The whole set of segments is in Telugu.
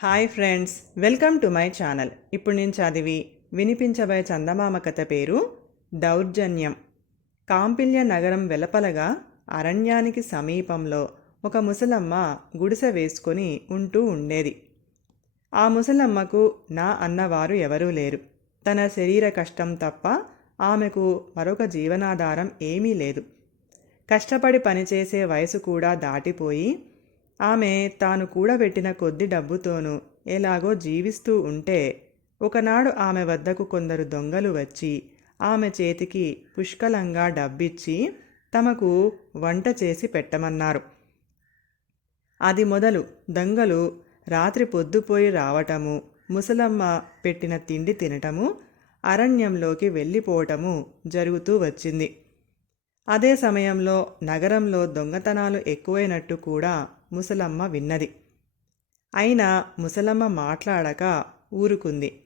Hi friends welcome to my channel. ఇప్పుడు నేను చదివి వినిపించబోయే చందమామ కథ పేరు దౌర్జన్యం. కాంపిల్య నగరం వెలపలగా అరణ్యానికి సమీపంలో ఒక ముసలమ్మ గుడిసె వేసుకొని ఉంటూ ఉండేది. ఆ ముసలమ్మకు నా అన్నవారు ఎవరూ లేరు. తన శరీర కష్టం తప్ప ఆమెకు మరొక జీవనాధారం ఏమీ లేదు. కష్టపడి పనిచేసే వయసు కూడా దాటిపోయి ఆమె తాను కూడబెట్టిన కొద్ది డబ్బుతోనూ ఎలాగో జీవిస్తూ ఉంటే ఒకనాడు ఆమె వద్దకు కొందరు దొంగలు వచ్చి ఆమె చేతికి పుష్కలంగా డబ్బిచ్చి తమకు వంట చేసి పెట్టమన్నారు. అది మొదలు దొంగలు రాత్రి పొద్దుపోయి రావటము ముసలమ్మ పెట్టిన తిండి తినటము అరణ్యంలోకి వెళ్ళిపోవటము జరుగుతూ వచ్చింది. అదే సమయంలో నగరంలో దొంగతనాలు ఎక్కువైనట్టు కూడా ముసలమ్మ విన్నది. అయినా ముసలమ్మ మాట్లాడక ఊరుకుంది.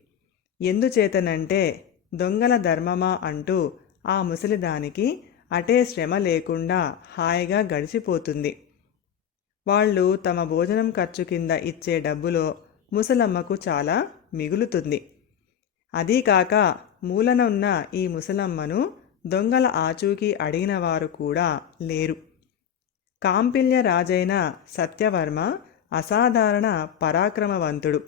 ఎందుచేతనంటే దొంగల ధర్మమా అంటూ ఆ ముసలిదానికి అటే శ్రమ లేకుండా హాయిగా గడిచిపోతుంది. వాళ్ళు తమ భోజనం ఖర్చు కింద ఇచ్చే డబ్బులో ముసలమ్మకు చాలా మిగులుతుంది. అదీకాక మూలనున్న ఉన్న ఈ ముసలమ్మను దొంగల ఆచూకీ అడిగిన వారు కూడా లేరు. కాంపిల్య రాజైన సత్యవర్మ అసాధారణ పరాక్రమవంతుడు.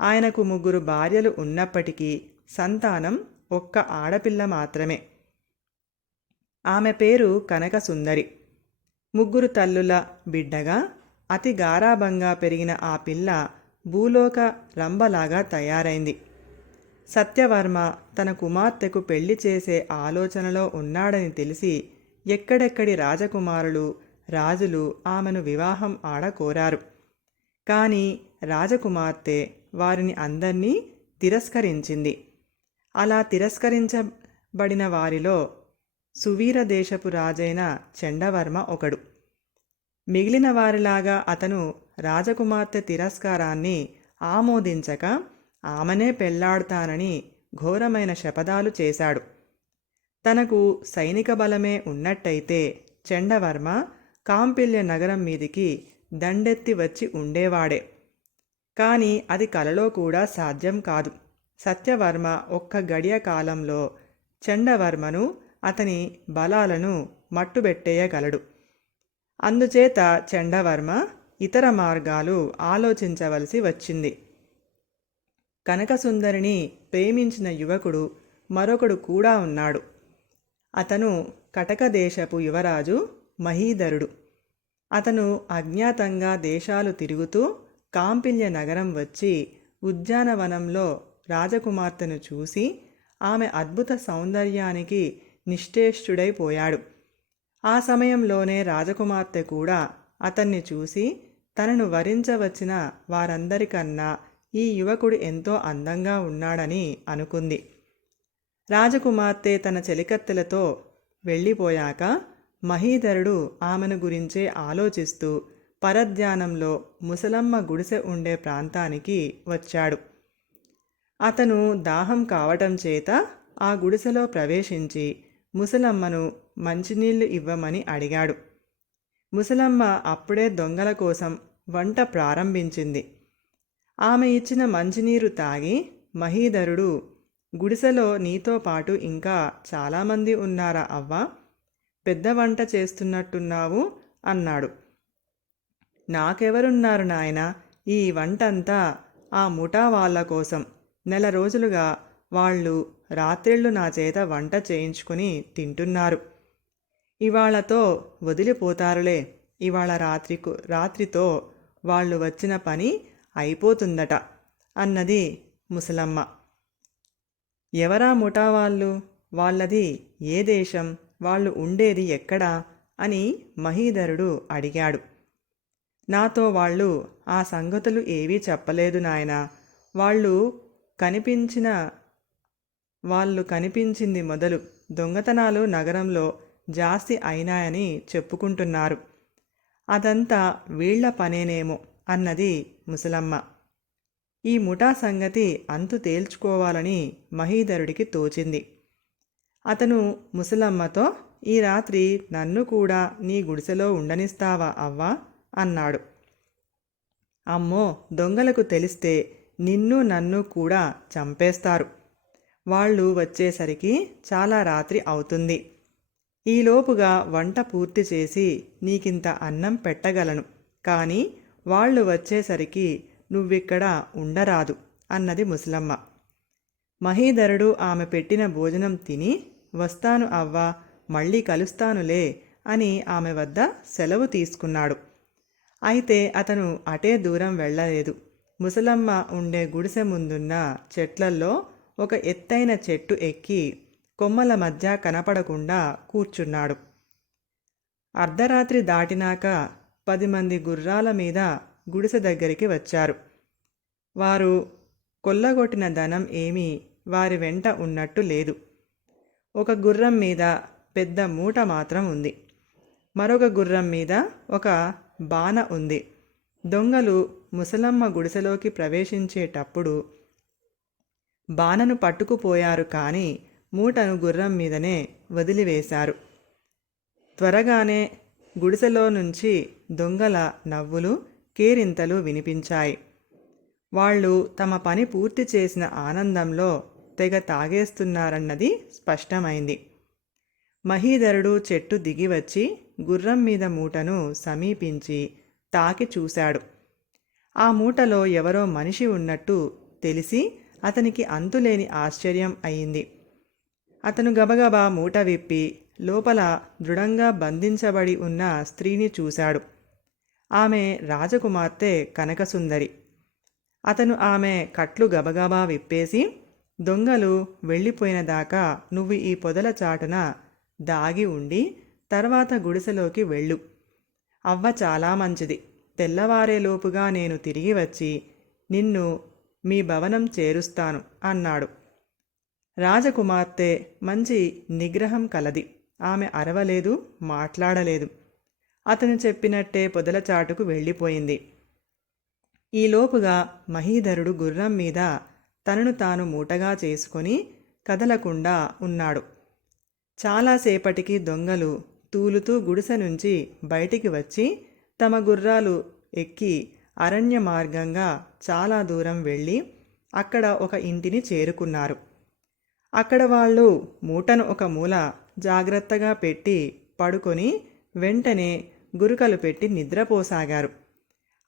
ఆయనకు ముగ్గురు భార్యలు ఉన్నప్పటికీ సంతానం ఒక్క ఆడపిల్ల మాత్రమే. ఆమె పేరు కనకసుందరి. ముగ్గురు తల్లుల బిడ్డగా అతి గారాభంగా పెరిగిన ఆ పిల్ల భూలోక రంబలాగా తయారైంది. సత్యవర్మ తన కుమార్తెకు పెళ్ళి చేసే ఆలోచనలో ఉన్నాడని తెలిసి ఎక్కడెక్కడి రాజకుమారులు రాజులు ఆమెను వివాహం ఆడకోరారు. కానీ రాజకుమార్తె వారిని అందర్నీ తిరస్కరించింది. అలా తిరస్కరించబడిన వారిలో సువీర దేశపు రాజైన చండవర్మ ఒకడు. మిగిలిన వారిలాగా అతను రాజకుమార్తె తిరస్కారాన్ని ఆమోదించక ఆమెనే పెళ్ళాడుతానని ఘోరమైన శపథాలు చేశాడు. తనకు సైనిక బలమే ఉన్నట్టయితే చండవర్మ కాంపిల్య నగరం మీదికి దండెత్తి వచ్చి ఉండేవాడే. కానీ అది కలలో కూడా సాధ్యం కాదు. సత్యవర్మ ఒక్క గడియ కాలంలో చండవర్మను అతని బలాలను మట్టుబెట్టేయగలడు. అందుచేత చండవర్మ ఇతర మార్గాలు ఆలోచించవలసి వచ్చింది. కనకసుందరిని ప్రేమించిన యువకుడు మరొకడు కూడా ఉన్నాడు. అతను కటకదేశపు యువరాజు మహీధరుడు. అతను అజ్ఞాతంగా దేశాలు తిరుగుతూ కాంపిల్య నగరం వచ్చి ఉద్యానవనంలో రాజకుమార్తెను చూసి ఆమె అద్భుత సౌందర్యానికి నిశ్చేష్టుడైపోయాడు ఆ సమయంలోనే రాజకుమార్తె కూడా అతన్ని చూసి తనను వరించవచ్చిన వారందరికన్నా ఈ యువకుడు ఎంతో అందంగా ఉన్నాడని అనుకుంది. రాజకుమార్తె తన చెలికత్తెలతో వెళ్ళిపోయాక మహీధరుడు ఆమెను గురించే ఆలోచిస్తూ పరధ్యానంలో ముసలమ్మ గుడిసె ఉండే ప్రాంతానికి వచ్చాడు. అతను దాహం కావటం చేత ఆ గుడిసెలో ప్రవేశించి ముసలమ్మను మంచినీళ్ళు ఇవ్వమని అడిగాడు. ముసలమ్మ అప్పుడే దొంగల కోసం వంట ప్రారంభించింది. ఆమె ఇచ్చిన మంచినీరు తాగి మహీధరుడు గుడిసెలో నీతో పాటు ఇంకా చాలామంది ఉన్నారా అవ్వా? పెద్ద వంట చేస్తున్నట్టున్నావు అన్నాడు. నాకెవరున్నారు నాయన? ఈ వంటంతా ఆ ముఠా వాళ్ళ కోసం. నెల రోజులుగా వాళ్ళు రాత్రిళ్ళు నా చేత వంట చేయించుకుని తింటున్నారు. ఇవాళతో వదిలిపోతారులే. ఇవాళ రాత్రికు రాత్రితో వాళ్ళు వచ్చిన పని అయిపోతుందట అన్నది ముసలమ్మ. ఎవరా ముఠా వాళ్ళు? వాళ్ళది ఏ దేశం? వాళ్ళు ఉండేది ఎక్కడా అని మహీధరుడు అడిగాడు. నాతో వాళ్ళు ఆ సంగతులు ఏవీ చెప్పలేదు నాయన. వాళ్ళు కనిపించిన వాళ్ళు కనిపించింది మొదలు దొంగతనాలు నగరంలో జాస్తి అయినాయని చెప్పుకుంటున్నారు. అదంతా వీళ్ళ పనేనేమో అన్నది ముసలమ్మ. ఈ ముఠా సంగతి అంతు తేల్చుకోవాలని మహీధరుడికి తోచింది. అతను ముసలమ్మతో ఈ రాత్రి నన్ను కూడా నీ గుడిసెలో ఉండనిస్తావా అవ్వా? అన్నాడు. అమ్మో దొంగలకు తెలిస్తే నిన్ను నన్ను కూడా చంపేస్తారు. వాళ్ళు వచ్చేసరికి చాలా రాత్రి అవుతుంది. ఈలోపుగా వంట పూర్తి చేసి నీకింత అన్నం పెట్టగలను. కానీ వాళ్ళు వచ్చేసరికి నువ్విక్కడ ఉండరాదు అన్నది ముసలమ్మ. మహీధరుడు ఆమె పెట్టిన భోజనం తిని వస్తాను అవ్వా మళ్ళీ కలుస్తానులే అని ఆమె వద్ద సెలవు తీసుకున్నాడు. అయితే అతను అటే దూరం వెళ్ళలేదు. ముసలమ్మ ఉండే గుడిసె ముందున్న చెట్లల్లో ఒక ఎత్తైన చెట్టు ఎక్కి కొమ్మల మధ్య కనపడకుండా కూర్చున్నాడు. అర్ధరాత్రి దాటినాక పది మంది గుర్రాల మీద గుడిసె దగ్గరికి వచ్చారు. వారు కొల్లగొట్టిన ధనం ఏమీ వారి వెంట ఉన్నట్టు లేదు. ఒక గుర్రం మీద పెద్ద మూట మాత్రం ఉంది. మరొక గుర్రం మీద ఒక బాన ఉంది. దొంగలు ముసలమ్మ గుడిసెలోకి ప్రవేశించేటప్పుడు బాణను పట్టుకుపోయారు కానీ మూటను గుర్రం మీదనే వదిలివేశారు. త్వరగానే గుడిసెలో నుంచి దొంగల నవ్వులు కేరింతలు వినిపించాయి. వాళ్ళు తమ పని పూర్తి చేసిన ఆనందంలో తెగ తాగేస్తున్నారన్నది స్పష్టమైంది. మహీధరుడు చెట్టు దిగివచ్చి గుర్రం మీద మూటను సమీపించి తాకి చూశాడు. ఆ మూటలో ఎవరో మనిషి ఉన్నట్టు తెలిసి అతనికి అంతులేని ఆశ్చర్యం అయింది. అతను గబగబా మూట విప్పి లోపల దృఢంగా బంధించబడి ఉన్న స్త్రీని చూశాడు. ఆమె రాజకుమార్తె కనకసుందరి. అతను ఆమె కట్లు గబగబా విప్పేసి దొంగలు వెళ్ళిపోయిన దాకా నువ్వు ఈ పొదల చాటున దాగి ఉండి తర్వాత గుడిసెలోకి వెళ్ళు. అవ్వ చాలా మంచిది. తెల్లవారేలోపుగా నేను తిరిగి వచ్చి నిన్ను మీ భవనం చేరుస్తాను అన్నాడు. రాజకుమార్తె మంచి నిగ్రహం కలది. ఆమె అరవలేదు మాట్లాడలేదు. అతను చెప్పినట్టే పొదల చాటుకు వెళ్ళిపోయింది. ఈలోపుగా మహీధరుడు గుర్రం మీద తనను తాను మూటగా చేసుకొని కదలకుండా ఉన్నాడు. చాలాసేపటికి దొంగలు తూలుతూ గుడిసె నుంచి బయటికి వచ్చి తమ గుర్రాలు ఎక్కి అరణ్య మార్గంగా చాలా దూరం వెళ్ళి అక్కడ ఒక ఇంటిని చేరుకున్నారు. అక్కడ వాళ్ళు మూటను ఒక మూల జాగ్రత్తగా పెట్టి పడుకొని వెంటనే గురుకలు పెట్టి నిద్రపోసాగారు.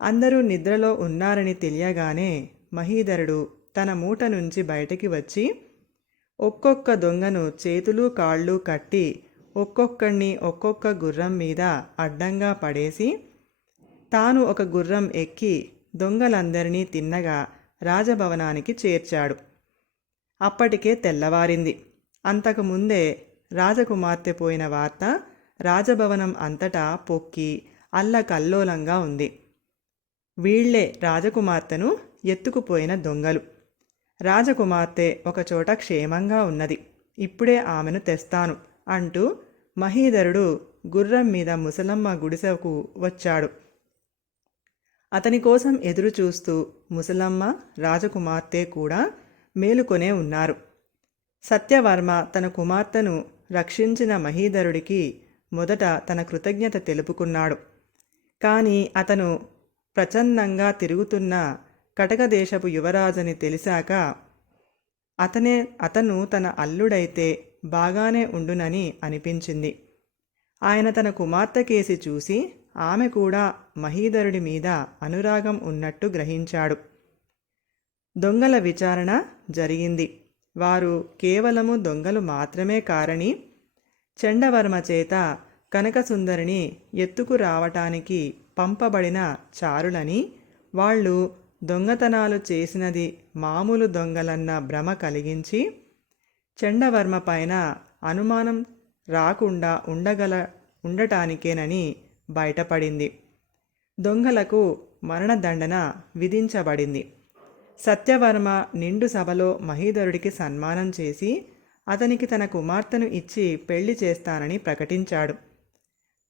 అందరూ నిద్రలో ఉన్నారని తెలియగానే మహీధరుడు తన మూట నుంచి బయటికి వచ్చి ఒక్కొక్క దొంగను చేతులు కాళ్ళు కట్టి ఒక్కొక్కడిని ఒక్కొక్క గుర్రం మీద అడ్డంగా పడేసి తాను ఒక గుర్రం ఎక్కి దొంగలందరినీ తిన్నగా రాజభవనానికి చేర్చాడు. అప్పటికే తెల్లవారింది. అంతకుముందే రాజకుమార్తె పోయిన వార్త రాజభవనం అంతటా పొక్కి అల్లకల్లోలంగా ఉంది. వీళ్ళే రాజకుమార్తెను ఎత్తుకుపోయిన దొంగలు. రాజకుమార్తె ఒకచోట క్షేమంగా ఉన్నది. ఇప్పుడే ఆమెను తెస్తాను అంటూ మహీధరుడు గుర్రం మీద ముసలమ్మ గుడిసెకు వచ్చాడు. అతని కోసం ఎదురు చూస్తూ ముసలమ్మ రాజకుమార్తె కూడా మేలుకొనే ఉన్నారు. సత్యవర్మ తన కుమార్తెను రక్షించిన మహీధరుడికి మొదట తన కృతజ్ఞత తెలుపుకున్నాడు. కానీ అతను ప్రచన్నంగా తిరుగుతున్న కటకదేశపు యువరాజని తెలిసాక అతనే అతను తన అల్లుడైతే బాగానే ఉండునని అనిపించింది. ఆయన తన కుమార్తె కేసి చూసి ఆమె కూడా మహీధరుడి మీద అనురాగం ఉన్నట్టు గ్రహించాడు. దొంగల విచారణ జరిగింది. వారు కేవలము దొంగలు మాత్రమే కారని చండవర్మ చేత కనకసుందరిని ఎత్తుకు రావటానికి పంపబడిన చారులని వాళ్ళు దొంగతనాలు చేసినది మామూలు దొంగలన్న భ్రమ కలిగించి చండవర్మ పైన అనుమానం రాకుండా ఉండగల ఉండటానికేనని బయటపడింది. దొంగలకు మరణదండన విధించబడింది. సత్యవర్మ నిండు సభలో మహీధరుడికి సన్మానం చేసి అతనికి తన కుమార్తెను ఇచ్చి పెళ్ళి చేస్తానని ప్రకటించాడు.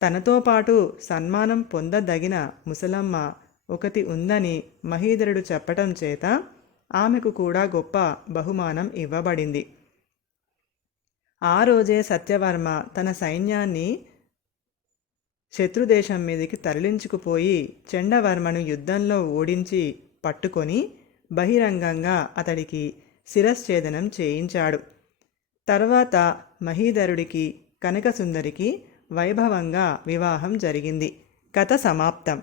తనతో పాటు సన్మానం పొందదగిన ముసలమ్మ ఒకటి ఉందని మహీధరుడు చెప్పటం చేత ఆమెకు కూడా గొప్ప బహుమానం ఇవ్వబడింది. ఆ రోజే సత్యవర్మ తన సైన్యాన్ని శత్రుదేశం మీదకి తరలించుకుపోయి చెండవర్మను యుద్ధంలో ఓడించి పట్టుకొని బహిరంగంగా అతడికి శిరశ్ఛేదనం చేయించాడు. తర్వాత మహీధరుడికి కనకసుందరికి వైభవంగా వివాహం జరిగింది. కథ సమాప్తం.